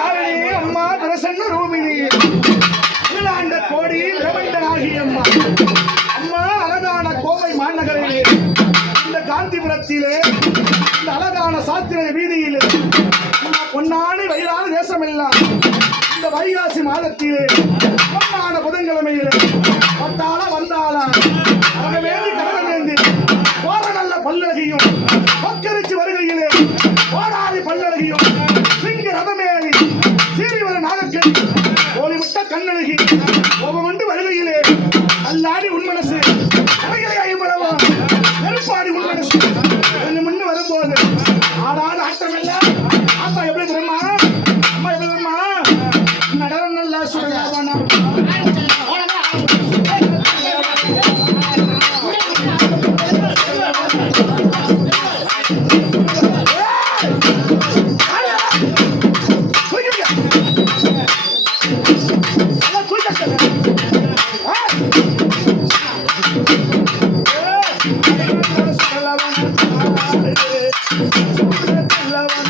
காரணி அம்மா பிரசன்ன ரூபிணி அகிலாண்ட கோடி பிரபண்டனாகி அம்மா. அம்மா அழகான கோவை மாநகரிலே இந்த காந்திபுரத்திலே இந்த அழகான சாத்திர வீதியிலே அம்மா வயிறான வயலான தேசமெல்லாம் இந்த வைகாசி மாதத்திலே பொன்னான புதன்கிழமையிலே வந்தாளா வந்தாளா. முட்ட கண்ணழகி கோபமண்டு வருகையிலே அல்லாடி உன் மனசு அழகிலே ஐம்பளவா நெருப்பாடி உன் மனசு. ஒன்று முன்னு வரும்போது ஆடாத ஆட்டம் இல்ல. ஆத்தா எப்படி தெரியுமா? அம்மா எப்படி தெரியுமா? நடனம் நல்லா சொல்லுவானா Thank you. i love you